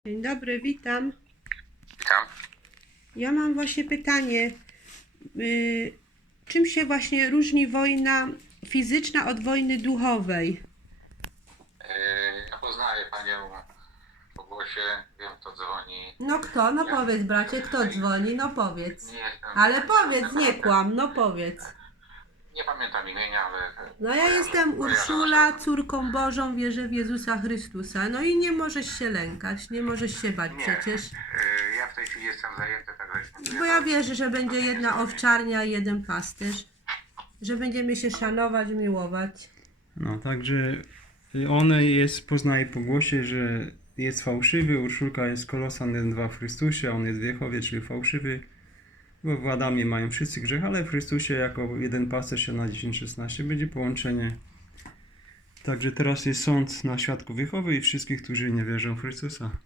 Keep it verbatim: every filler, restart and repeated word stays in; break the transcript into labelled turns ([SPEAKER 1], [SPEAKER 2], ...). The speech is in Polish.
[SPEAKER 1] Dzień dobry, witam.
[SPEAKER 2] Witam.
[SPEAKER 1] Ja mam właśnie pytanie. Yy, czym się właśnie różni wojna fizyczna od wojny duchowej?
[SPEAKER 2] Yy, Ja poznaję Panią po głosie, wiem kto dzwoni.
[SPEAKER 1] No kto? No
[SPEAKER 2] Ja-
[SPEAKER 1] powiedz, bracie, kto dzwoni? No powiedz.
[SPEAKER 2] Nie jestem,
[SPEAKER 1] Ale powiedz, nie kłam, no powiedz.
[SPEAKER 2] nie pamiętam imienia, ale...
[SPEAKER 1] No ja
[SPEAKER 2] kojarzę-
[SPEAKER 1] jestem
[SPEAKER 2] kojarzę
[SPEAKER 1] Urszula,
[SPEAKER 2] osobę.
[SPEAKER 1] córką Bożą, wierzę w Jezusa Chrystusa. No i nie możesz się lękać, nie możesz się bać
[SPEAKER 2] Nie,
[SPEAKER 1] przecież.
[SPEAKER 2] yy, ja w tej chwili jestem zajęty, także...
[SPEAKER 1] Bo ja wierzę, że będzie jedna owczarnia i jeden pasterz. Że będziemy się szanować, miłować.
[SPEAKER 3] No, także on jest, poznaje po głosie, że jest fałszywy, Urszulka jest Kolosan jeden dwa w Chrystusie, a on jest w Jehowie, czyli fałszywy. Bo w Adamie mają wszyscy grzech, ale w Chrystusie jako jeden pasterz się na dziesięć szesnaście będzie połączenie. Także teraz jest sąd na świadków Jehowy i wszystkich, którzy nie wierzą w Chrystusa.